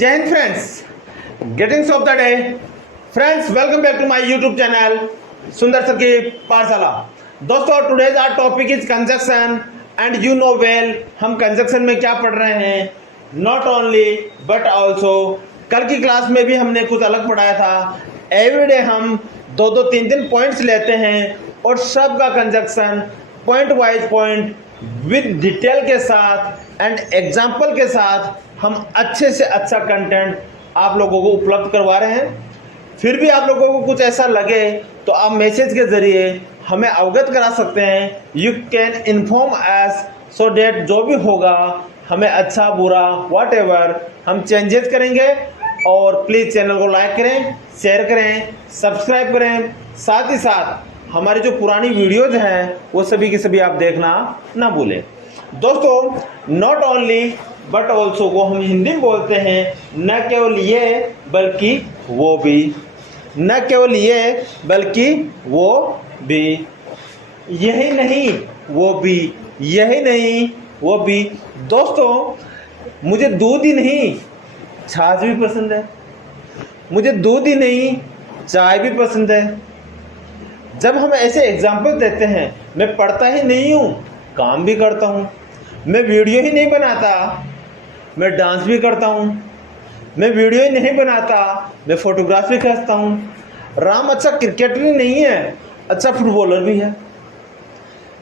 जय हिंद friends, greetings of the day friends, welcome back to my YouTube channel Sundar sir की पाठशाला। दोस्तों, today's our topic is conjunction and you know well हम conjunction में क्या पढ़ रहे हैं, नॉट ओनली बट ऑल्सो। कल की क्लास में भी हमने कुछ अलग पढ़ाया था। एवरीडे हम दो तीन पॉइंट्स लेते हैं और सब का conjunction point wise point with detail के साथ एंड एग्जाम्पल के साथ हम अच्छे से अच्छा कंटेंट आप लोगों को उपलब्ध करवा रहे हैं। फिर भी आप लोगों को कुछ ऐसा लगे तो आप मैसेज के ज़रिए हमें अवगत करा सकते हैं। You can inform us so that जो भी होगा हमें अच्छा बुरा वॉट एवर हम चेंजेस करेंगे। और प्लीज़ चैनल को लाइक करें, शेयर करें, सब्सक्राइब करें। साथ ही साथ हमारी जो पुरानी वीडियोज़ हैं वो सभी की सभी आप देखना ना भूलें। दोस्तों, नॉट ओनली बट ऑल्सो को हम हिंदी में बोलते हैं न केवल ये बल्कि वो भी, न केवल ये बल्कि वो भी, यही नहीं वो भी, यही नहीं वो भी। दोस्तों, मुझे दूध ही नहीं छाछ भी पसंद है, मुझे दूध ही नहीं चाय भी पसंद है। जब हम ऐसे एग्जाम्पल देते हैं, मैं पढ़ता ही नहीं हूँ काम भी करता हूँ, मैं वीडियो ही नहीं बनाता मैं डांस भी करता हूँ, मैं वीडियो ही नहीं बनाता मैं फोटोग्राफी खींचता हूँ। राम अच्छा क्रिकेटर ही नहीं है, अच्छा फुटबॉलर भी है।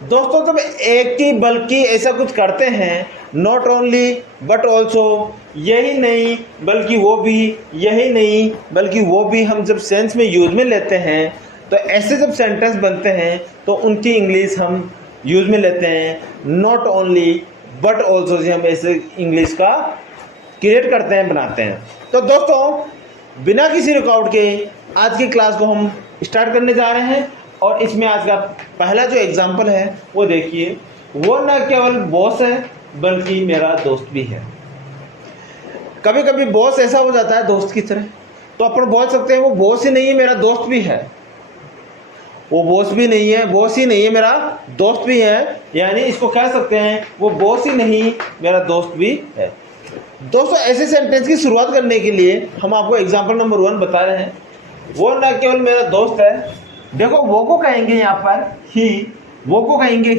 दोस्तों, जब एक ही बल्कि ऐसा कुछ करते हैं, नॉट ओनली बट ऑल्सो, यही नहीं बल्कि वो भी, यही नहीं बल्कि वो भी हम जब सेंस में यूज में लेते हैं तो ऐसे जब सेंटेंस बनते हैं तो उनकी इंग्लिश हम यूज में लेते हैं। Not only but also say हम ऐसे इंग्लिश का क्रिएट करते हैं, बनाते हैं। तो दोस्तों, बिना किसी रुकावट के आज की क्लास को हम स्टार्ट करने जा रहे हैं। और इसमें आज का पहला जो एग्जाम्पल है वो देखिए, वो न केवल बॉस है बल्कि मेरा दोस्त भी है। कभी कभी बॉस ऐसा हो जाता है दोस्त की तरह, तो अपन बोल सकते हैं वो बॉस ही नहीं है मेरा दोस्त भी है, वो बॉस भी नहीं है, बॉस ही नहीं है मेरा दोस्त भी है। यानी इसको कह सकते हैं वो बॉस ही नहीं मेरा दोस्त भी है। दोस्तों, ऐसे सेंटेंस की शुरुआत करने के लिए हम आपको एग्जांपल नंबर 1 बता रहे हैं। वो न केवल मेरा दोस्त है, देखो वो को कहेंगे यहाँ पर ही, वो को कहेंगे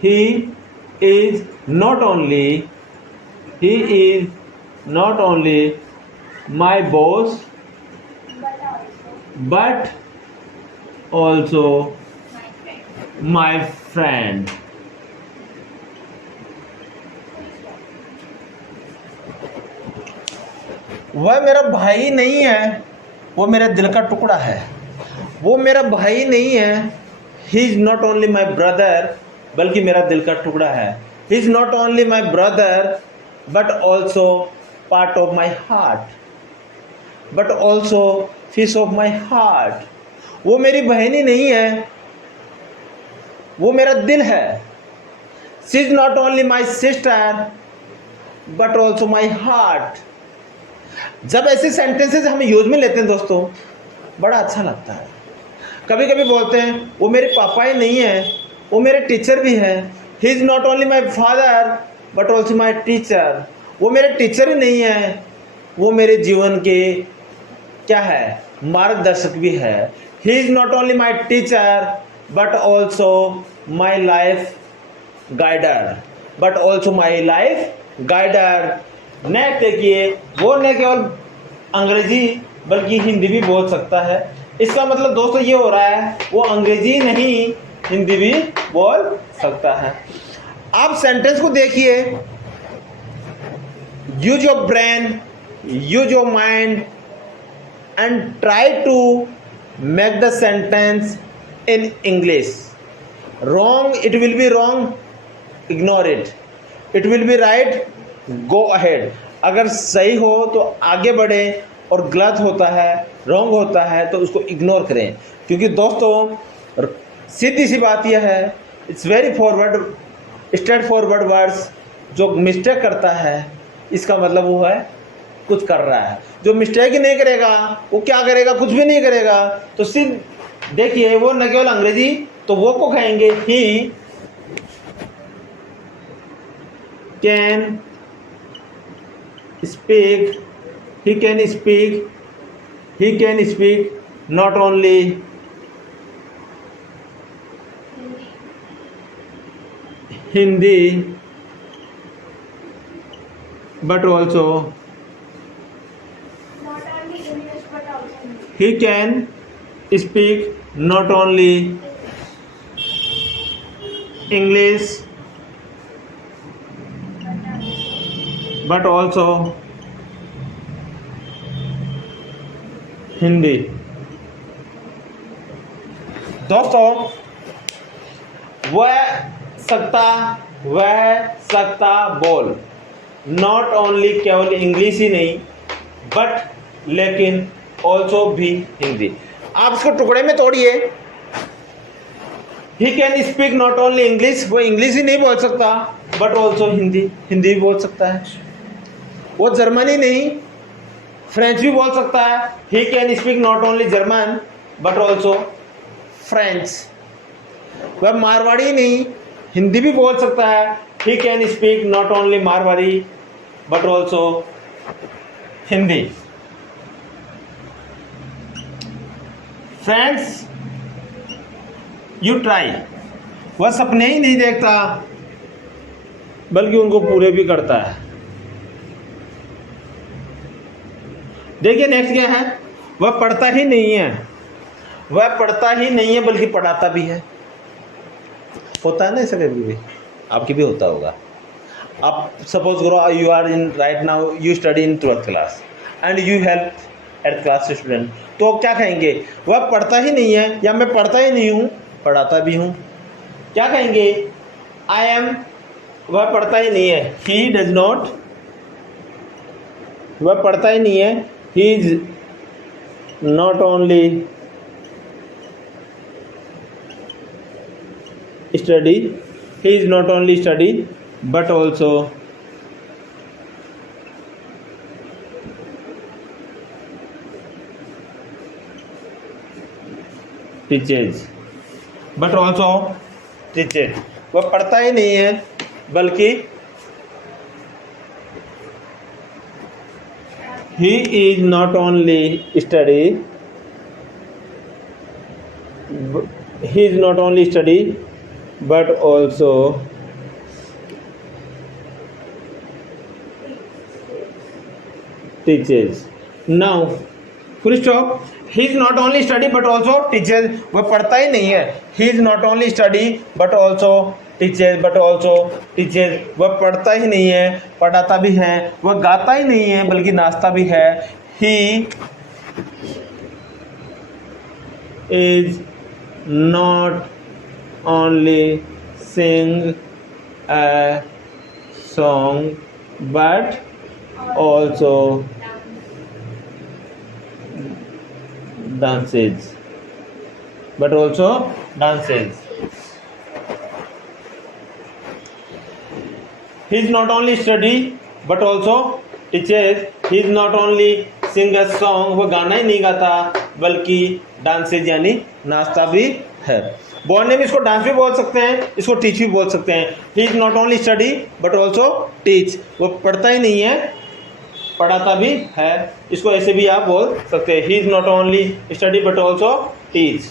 ही is not only, he is not only my boss but also my friend। वह मेरा भाई नहीं है, वो मेरे दिल का टुकड़ा है। वो मेरा भाई नहीं है, he is not only my brother, बल्कि मेरा दिल का टुकड़ा है। he is not only my brother but also part of my heart, but also piece of my heart। वो मेरी बहन ही नहीं है, वो मेरा दिल है। she is not only my sister but also my heart। जब ऐसे सेंटेंसेस हम यूज में लेते हैं दोस्तों, बड़ा अच्छा लगता है। कभी कभी बोलते हैं वो मेरे पापा ही नहीं है, वो मेरे टीचर भी है। he is not only my father but also my teacher। वो मेरे टीचर ही नहीं है, वो मेरे जीवन के क्या है, मार्गदर्शक भी है। he is not only my teacher but also my life guider, but also my life guider। Next देखिए, वो न केवल अंग्रेजी बल्कि हिंदी भी बोल सकता है। इसका मतलब दोस्तों ये हो रहा है वो अंग्रेजी नहीं हिंदी भी बोल सकता है। आप सेंटेंस को देखिए, use your brain, use your mind and try to make the sentence in English। wrong, it will be wrong, ignore it। it will be right, go ahead। अगर सही हो तो आगे बढ़े और गलत होता है, रॉन्ग होता है तो उसको इग्नोर करें। क्योंकि दोस्तों, सीधी सी बात यह है, it's very forward straight forward words. जो मिस्टेक करता है इसका मतलब वो है कुछ कर रहा है, जो मिस्टेक ही नहीं करेगा वो क्या करेगा, कुछ भी नहीं करेगा। तो सिर्फ देखिए, वो न केवल अंग्रेजी, तो वो को कहेंगे he can speak, he can speak not only Hindi but also Not only English but also Hindi. he can speak not only English but also Hindi. दोस्तों, वह सकता बोल नॉट ओनली केवल इंग्लिश ही नहीं बट लेकिन ऑल्सो भी हिंदी। आप इसको टुकड़े में तोड़िए। He can speak not only English, वो इंग्लिश ही नहीं बोल सकता बट ऑल्सो हिंदी भी बोल सकता है। वो जर्मनी नहीं फ्रेंच भी बोल सकता है। ही can speak not only German but also French. वह मारवाड़ी नहीं हिंदी भी बोल सकता है। ही can speak not only Marwari but also Hindi. Friends, you try. वह सपने ही नहीं देखता बल्कि उनको पूरे भी करता है। देखिए नेक्स्ट क्या है, वह पढ़ता ही नहीं है बल्कि पढ़ाता भी है। होता है ना ऐसा कभी भी, आपकी भी होता होगा। आप सपोज करो you are in right now you study in 12th class and you help eight class student, तो क्या कहेंगे, वह पढ़ता ही नहीं है या मैं पढ़ता ही नहीं हूँ पढ़ाता भी हूँ। क्या कहेंगे, आई एम, वह पढ़ता ही नहीं है, ही डज नॉट, वह पढ़ता ही नहीं है, he is not only study, he is not only study but also teaches, वह पढ़ता ही नहीं है बल्कि he is not only study but also teaches. Now full stop. He is not only study but also teaches. वह पढ़ता ही नहीं है, he is not only study but also teaches, वह पढ़ता ही नहीं है पढ़ाता भी है, वह गाता ही नहीं है बल्कि नाचता भी है। He is not only sing a song but also dances, he is not only study but also teaches, he is not only sing a song, वह गाना ही नहीं गाता बल्कि डांसेज यानी नाचता भी है। बोलने में इसको डांस भी बोल सकते हैं, इसको टीच भी बोल सकते हैं। ही is not only study but also teach, वो पढ़ता ही नहीं है पढ़ाता भी है। इसको ऐसे भी आप बोल सकते हैं, ही is not only study but also teach,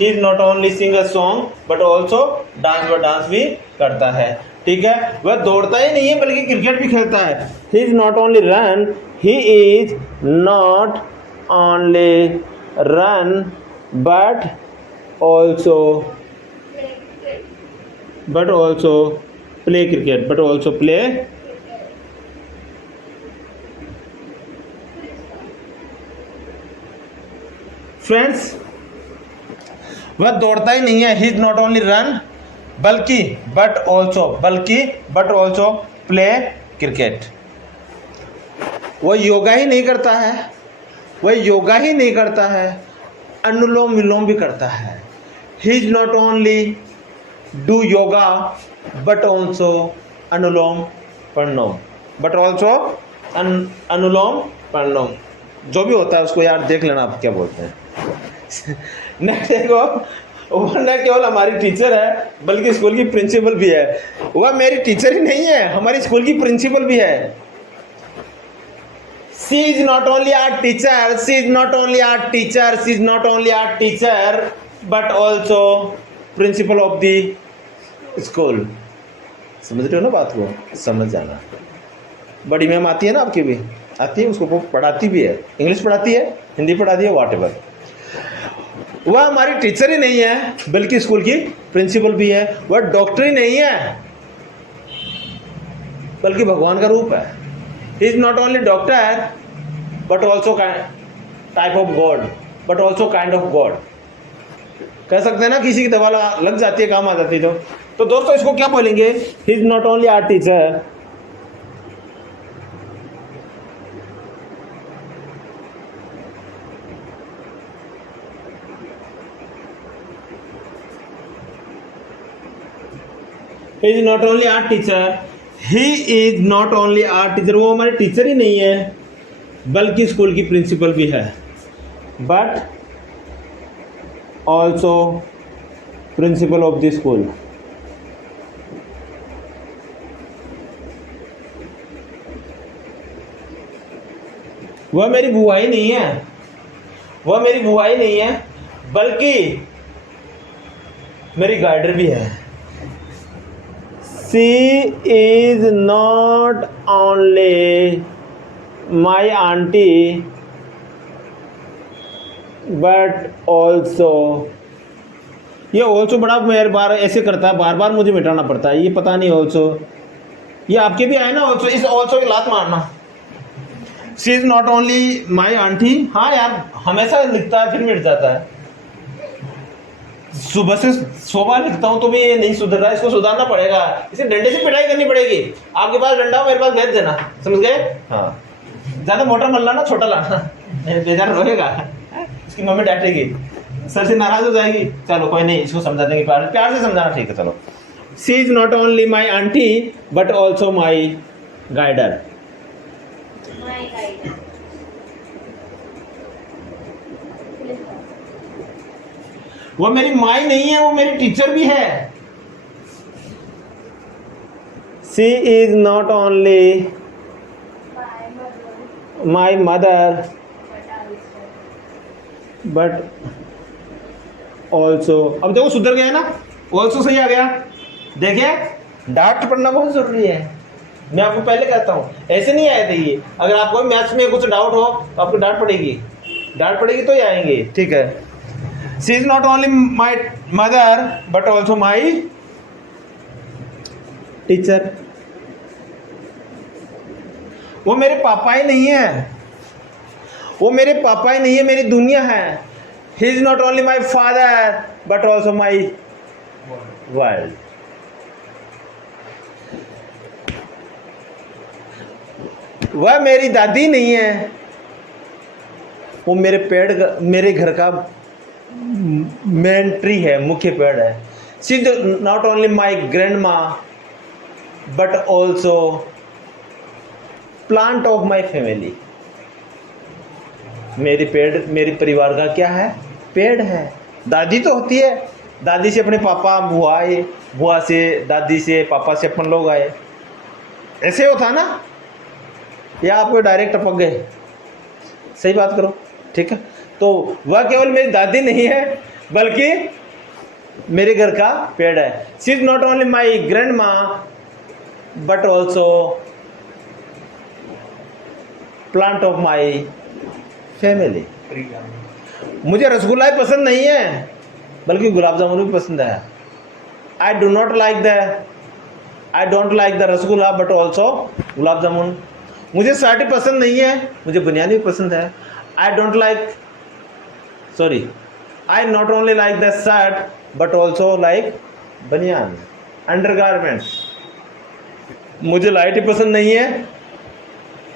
he is not only sing a song but also dance भी करता है। ठीक है, वह दौड़ता ही नहीं है बल्कि क्रिकेट भी खेलता है। He is not only run, he is not only run but also play cricket, friends, वह दौड़ता ही नहीं है, he is not only run बल्कि बट ऑल्सो प्ले क्रिकेट। वह योगा ही नहीं करता है, अनुलोम विलोम भी करता है। He is not only do yoga but also anulom pranom, जो भी होता है उसको यार देख लेना आप क्या बोलते हैं। नेक्स्ट देखो, वह न केवल हमारी टीचर है बल्कि स्कूल की प्रिंसिपल भी है। वह मेरी टीचर ही नहीं है, हमारी स्कूल की प्रिंसिपल भी है। She is not only our teacher, she is not only our teacher, she is not only our teacher, but also principal of the school. समझ रहे हो ना बात को? समझ जाना. बड़ी मैम आती है ना आपकी भी, आती है, उसको पढ़ाती भी है, इंग्लिश पढ़ाती है, हिंदी पढ़ाती है, वॉट एवर. वह हमारी टीचर ही नहीं है बल्कि स्कूल की प्रिंसिपल भी है. वह डॉक्टर ही नहीं है बल्कि भगवान का रूप है. He is not only doctor but also type of God, but also kind of God. कह सकते हैं ना, किसी की दवा लग जाती है, काम आ जाती है. तो दोस्तों इसको क्या बोलेंगे? He is not only our teacher, he is not only our teacher, he is not only our teacher. वो हमारे टीचर ही नहीं है बल्कि स्कूल की प्रिंसिपल भी है, but also principle of the school. वह मेरी बुआ ही नहीं है, वह मेरी बुआ ही नहीं है बल्कि मेरी गाइडर भी है. She is not only my auntie but also, ये ऑल्सो बड़ा मेरे बार ऐसे करता है, बार बार मुझे मिटाना पड़ता है, ये पता नहीं. ऑल्सो ये आपके भी आए ना ऑल्सो, इस ऑल्सो की लात मारना. She is not only my aunty. हाँ यार, हमेशा लिखता है फिर मिट जाता है. सुबह से 100 बार लिखता हूँ तो भी ये नहीं सुधर रहा है, इसको सुधारना पड़ेगा. इसे डंडे से पिटाई करनी पड़ेगी. आपके पास डंडा हो, मेरे पास भेज देना, समझ गए? हाँ, ज्यादा मोटा मत लाना, छोटा लाना, बेजार रोएगा, इसकी मम्मी डांटेगी, सर से नाराज हो जाएगी. चलो कोई नहीं, इसको समझा देंगे, प्यार से समझाना, ठीक है. चलो. She is not only my aunty but also my guider. My guide. वो मेरी माई नहीं है, वो मेरी टीचर भी है. She is not only My mother. My mother But I will but also. अब देखो सुधर गया ना, ऑल्सो सही आ गया. देखिए, डांट पढ़ना बहुत जरूरी है. मैं आपको पहले कहता हूँ, ऐसे नहीं आए थे ये. अगर आपको मैथ्स में कुछ डाउट हो तो आपको डांट पड़ेगी तो ही आएंगे, ठीक है. She is not only my mother but also my teacher. वो मेरे पापा ही नहीं है, वो मेरे पापा ही नहीं है, मेरी दुनिया है. He is not only my father but also my world. वह मेरी दादी नहीं है, वो मेरे घर का मेन ट्री है, मुख्य पेड़ है. She is not only my grandma but also plant of my family. मेरे परिवार का क्या है? पेड़ है. दादी तो होती है, दादी से अपने पापा, बुआ आए, बुआ से दादी से पापा से अपन लोग आए. ऐसे होता ना, या आपको डायरेक्ट टपक गए? सही बात करो, ठीक है. तो वह केवल मेरी दादी नहीं है बल्कि मेरे घर का पेड़ है. She is not only my grandma but also plant of my family. मुझे रसगुल्ला पसंद नहीं है बल्कि गुलाब जामुन भी पसंद है. I don't like the rasgulla but also gulab jamun. मुझे साड़ी पसंद नहीं है, मुझे बुनियादी भी पसंद है. I not only like the shirt but also like baniyan, undergarments. मुझे लाइट ही पसंद नहीं है,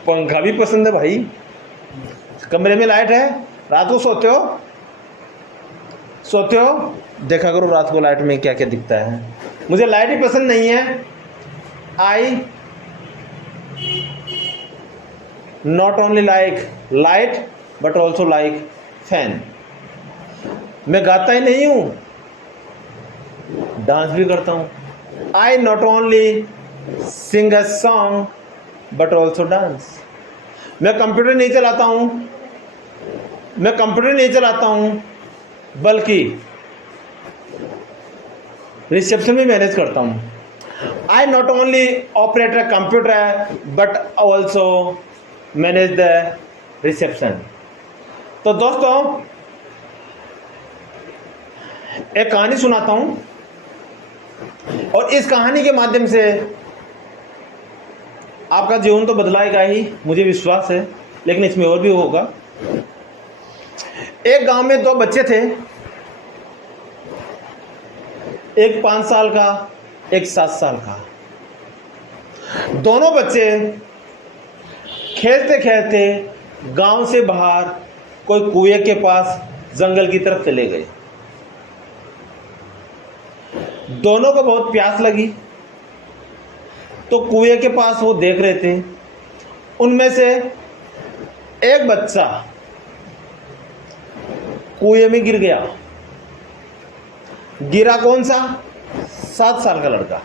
पंखा भी पसंद है भाई. कमरे में लाइट है, रात को सोते हो, देखा करो रात को लाइट में क्या क्या दिखता है. मुझे लाइट ही पसंद नहीं है. I not only like light but also like fan. मैं गाता ही नहीं हूँ, डांस भी करता हूँ. I not only sing a song but also dance. मैं कंप्यूटर नहीं चलाता हूँ, बल्कि रिसेप्शन में मैनेज करता हूँ। I not only operate a computer but also manage the reception। तो दोस्तों एक कहानी सुनाता हूँ, और इस कहानी के माध्यम से आपका जीवन तो बदलाएगा ही, मुझे विश्वास है, लेकिन इसमें और भी होगा। एक गांव में दो बच्चे थे, एक 5 साल का, एक 7 साल का। दोनों बच्चे खेलते खेलते गांव से बाहर कोई कुएं के पास जंगल की तरफ चले गए। दोनों को बहुत प्यास लगी, तो कुएं के पास वो देख रहे थे। उनमें से एक बच्चा कुएं में गिर गया। गिरा कौन सा? 7 साल का लड़का।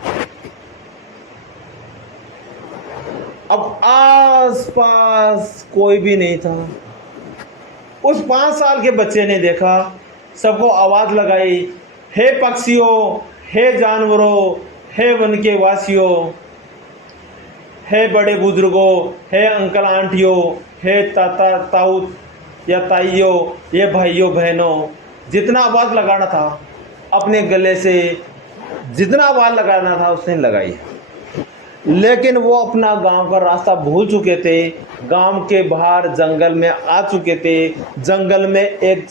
अब आसपास कोई भी नहीं था। उस 5 साल के बच्चे ने देखा, सबको आवाज लगाई, हे पक्षियों, हे जानवरों, हे वन के वासियों, हे बड़े बुजुर्गों, हे अंकल आंटियों, हे ताता ताऊ या ताइयों, ये भाइयों बहनों, जितना आवाज लगाना था अपने गले से, जितना आवाज लगाना था उसने लगाई। लेकिन वो अपना गांव का रास्ता भूल चुके थे। गांव के बाहर जंगल में आ चुके थे। जंगल में एक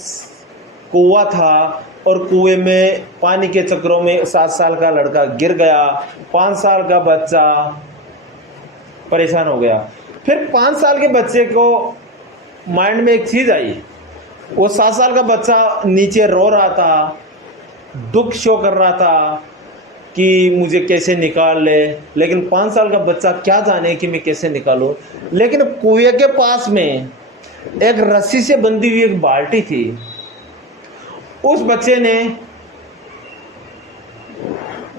कुआं था, और कुएं में पानी के चक्करों में 7 साल का लड़का गिर गया। 5 साल का बच्चा परेशान हो गया। फिर 5 साल के बच्चे को माइंड में एक चीज आई। वो 7 साल का बच्चा नीचे रो रहा था, दुख शो कर रहा था कि मुझे कैसे निकाल ले। लेकिन 5 साल का बच्चा क्या जाने कि मैं कैसे निकालूं। लेकिन कुएं के पास में एक रस्सी से बंधी हुई एक बाल्टी थी। उस बच्चे ने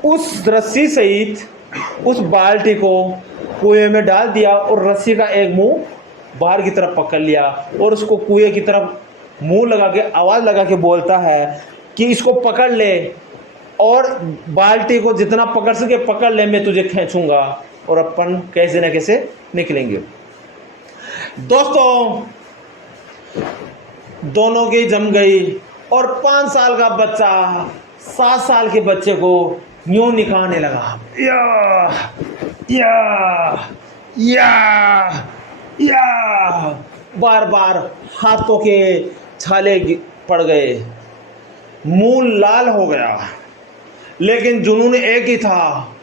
उस रस्सी सहित उस बाल्टी को कुएं में डाल दिया, और रस्सी का एक मुंह बाहर की तरफ पकड़ लिया, और उसको कुएं की तरफ मुंह लगा के आवाज लगा के बोलता है कि इसको पकड़ ले, और बाल्टी को जितना पकड़ सके पकड़ ले, मैं तुझे खींचूंगा और अपन कैसे न कैसे निकलेंगे। दोस्तों दोनों की जम गई, और 5 साल का बच्चा 7 साल के बच्चे को यूं निकालने लगा, या या या या, बार बार हाथों के छाले पड़ गए, मुंह लाल हो गया। लेकिन जुनून एक ही था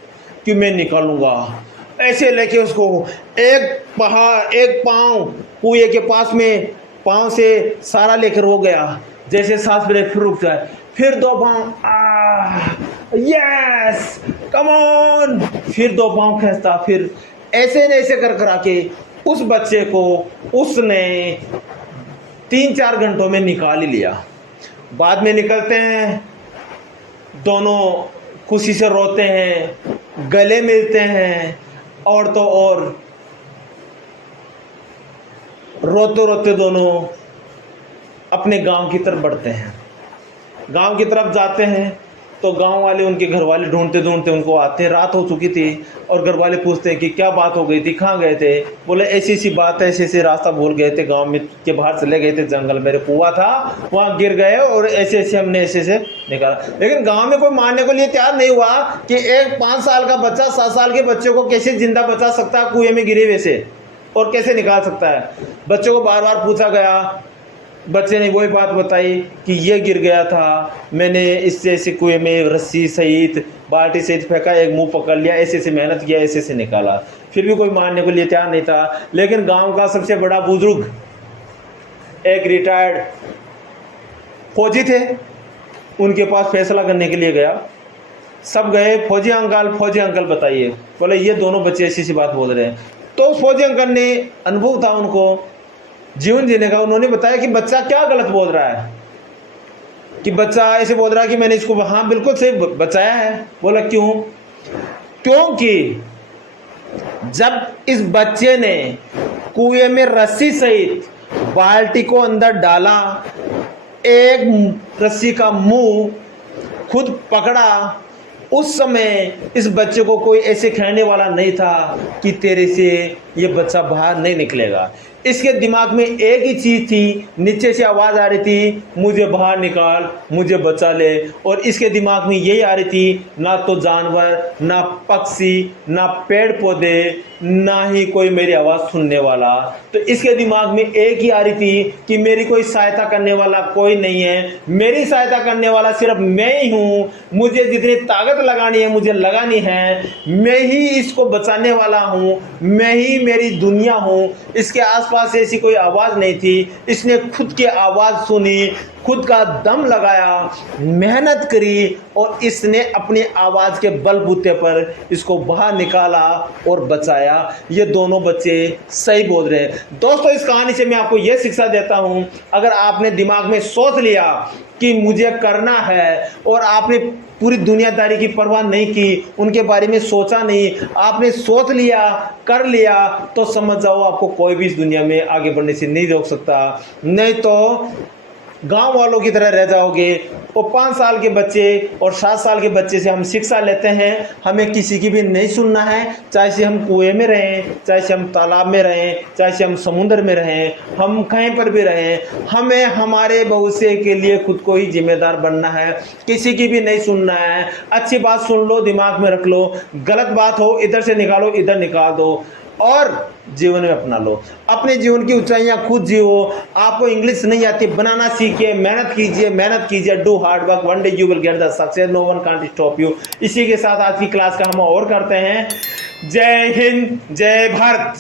कि मैं निकालूंगा। ऐसे लेके उसको एक पांव कुएं के पास में पांव से सारा लेकर हो गया। जैसे सांस ब्रेक फिर रुक जाए, फिर 2 पांव, यस कम ऑन, फिर 2 पांव खींचता, फिर ऐसे न ऐसे कर करा के उस बच्चे को उसने 3-4 घंटों में निकाल ही लिया। बाद में निकलते हैं, दोनों खुशी से रोते हैं, गले मिलते हैं, और तो और रोते रोते दोनों अपने गांव की तरफ बढ़ते हैं। गांव की तरफ जाते हैं तो गांव वाले, उनके घर वाले ढूंढते ढूंढते उनको आते हैं। रात हो चुकी थी, और घर वाले पूछते हैं कि क्या बात हो गई थी, कहाँ गए थे। बोले ऐसी ऐसी बात है, ऐसे ऐसे रास्ता भूल गए थे, गांव में के बाहर चले गए थे, जंगल मेरे कुआं था, वहाँ गिर गए, और ऐसे ऐसे हमने ऐसे ऐसे निकाला। लेकिन गाँव में कोई मानने को लिए तैयार नहीं हुआ कि एक 5 साल का बच्चा 7 साल के बच्चे को कैसे जिंदा बचा सकता है कुएं में गिरे वैसे, और कैसे निकाल सकता है। बच्चों को बार बार पूछा गया, बच्चे ने वही बात बताई कि ये गिर गया था, मैंने इससे ऐसे कुएं में रस्सी सहित बाल्टी सहित फेंका, एक मुंह पकड़ लिया, ऐसे ऐसे मेहनत किया, ऐसे ऐसे निकाला। फिर भी कोई मानने को लिए तैयार नहीं था। लेकिन गांव का सबसे बड़ा बुजुर्ग, एक रिटायर्ड फौजी थे, उनके पास फैसला करने के लिए गया। सब गए, फौजी अंकल बताइए। बोले ये दोनों बच्चे ऐसी सी बात बोल रहे हैं। तो फौजी अंकल ने, अनुभव था उनको जीवन जीने का, उन्होंने बताया कि बच्चा क्या गलत बोल रहा है, कि बच्चा ऐसे बोल रहा है कि मैंने इसको, हाँ बिल्कुल सही बचाया है। बोला क्यों? क्योंकि जब इस बच्चे ने कुएं में रस्सी सहित बाल्टी को अंदर डाला, एक रस्सी का मुंह खुद पकड़ा। उस समय इस बच्चे को कोई ऐसे कहने वाला नहीं था कि तेरे से ये बच्चा बाहर नहीं निकलेगा। इसके दिमाग में एक ही चीज़ थी, नीचे से आवाज़ आ रही थी, मुझे बाहर निकाल, मुझे बचा ले। और इसके दिमाग में यही आ रही थी, ना तो जानवर, ना पक्षी, ना पेड़ पौधे, ना ही कोई मेरी आवाज़ सुनने वाला। तो इसके दिमाग में एक ही आ रही थी कि मेरी कोई सहायता करने वाला कोई नहीं है, मेरी सहायता करने वाला सिर्फ मैं ही हूँ। मुझे जितनी ताकत लगानी है मुझे लगानी है, मैं ही इसको बचाने वाला हूँ, मैं ही मेरी दुनिया हूँ। इसके आसपास ऐसी कोई आवाज़ नहीं थी। इसने खुद की आवाज़ सुनी, खुद का दम लगाया, मेहनत करी और इसने अपनी आवाज़ के बलबूते पर इसको बाहर निकाला और बचाया। ये दोनों बच्चे सही बोल रहे हैं। दोस्तों, इस कहानी से मैं आपको यह शिक्षा देता हूँ, अगर आपने दिमाग में सोच लिया कि मुझे करना है और आपने पूरी दुनियादारी की परवाह नहीं की, उनके बारे में सोचा नहीं, आपने सोच लिया, कर लिया, तो समझ जाओ आपको कोई भी इस दुनिया में आगे बढ़ने से नहीं रोक सकता। नहीं तो गांव वालों की तरह रह जाओगे। और 5 साल के बच्चे और 7 साल के बच्चे से हम शिक्षा लेते हैं, हमें किसी की भी नहीं सुनना है, चाहे से हम कुएं में रहें, चाहे से हम तालाब में रहें, चाहे से हम समुद्र में रहें, हम कहीं पर भी रहें। हमें हमारे भविष्य के लिए खुद को ही जिम्मेदार बनना है, किसी की भी नहीं सुनना है। अच्छी बात सुन लो, दिमाग में रख लो, गलत बात हो इधर से निकालो, इधर निकाल दो और जीवन में अपना लो। अपने जीवन की ऊंचाइयां खुद जियो। आपको इंग्लिश नहीं आती, बनाना सीखिए, मेहनत कीजिए, do hard work, one day you will get the success, no one can't stop you. इसी के साथ आज की क्लास का हम और करते हैं। जय हिंद, जय भारत।